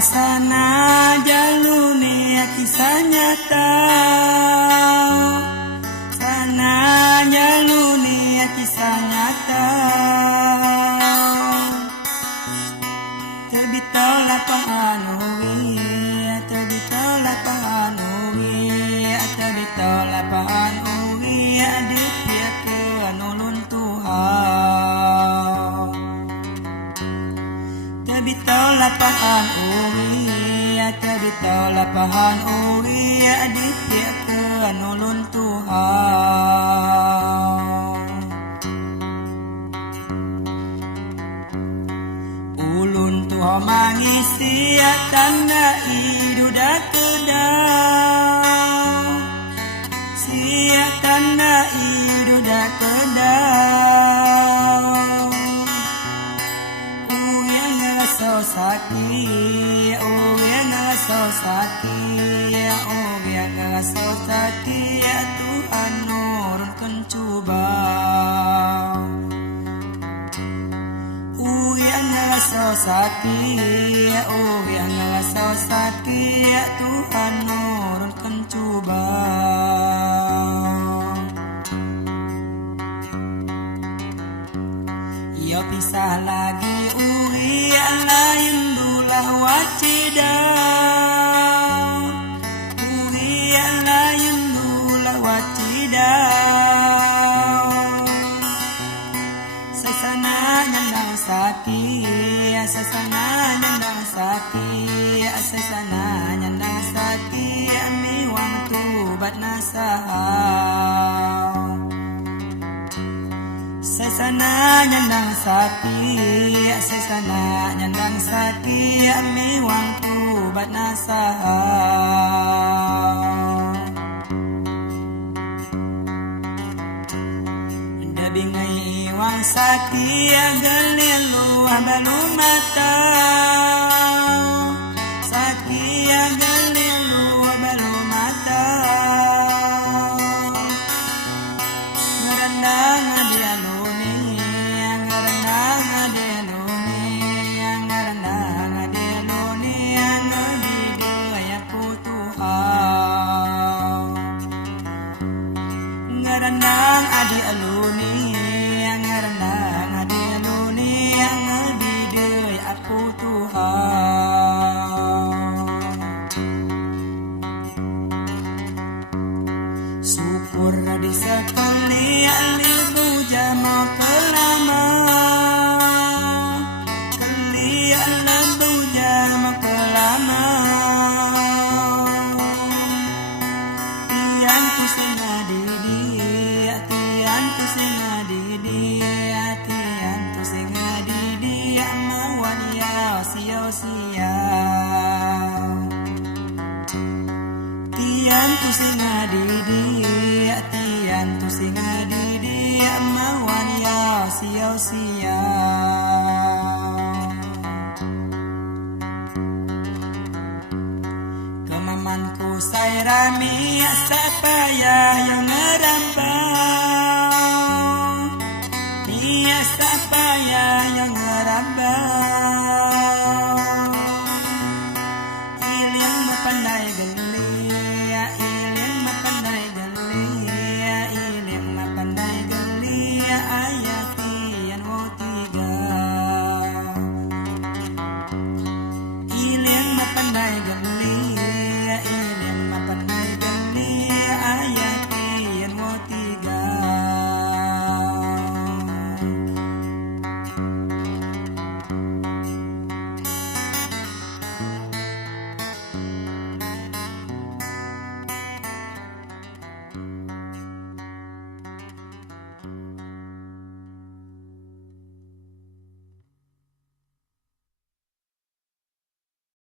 sana jaluni kisah nyata, sana jaluni kisah nyata. Terbitau lapangan uwi, terbitau lapangan uwi, terbitau lapangan uwi, adik pihak ke nulun Tuhan. Terbitau lapangan uwi, terbitau lapangan uwi, adik pihak ke nulun Tuhan. Ulun Tuhan mangisi tanda iduda kedau, sia tanda iduda kedau. Yang ngerasa sakit, yang ngerasa sakit, yang ngerasa sakit, Tuhan nurunkan cuba. Yang ngerasa sakit, yang ngerasa sakit, Tuhan nurunkan cuba. Ya pisah lagi yang lain dulah wacida, yang lain dulah wacida. Sesana nyandang sakit, sesana nyandang sakit, sesana nyandang sakit, miwang tubat nasahau. Sesana nyandang sakit, sesana nyandang sakit, miwang tubat nasahau. Debingai iwang sakit, gelilu balu mata, sakit gelilu balu mata. Ngerendang dia luni, ngerendang dia luni, ngerendang dia luni, ngerdidaya putuhau. Ngerendang adik aluni, ngerendang adik aluni, ngerdidaya putuhau. Syukur di sekali alibu jama kelama, kali alibu jama kelama. Tiang tu singa didi, tiang tu singa didi, tiang tu singa didi, mawan ya siau-siau. Tiang tu singa didi, tiang tu singa didi, mawan ya siau-siau. Kemamanku saya rami, saya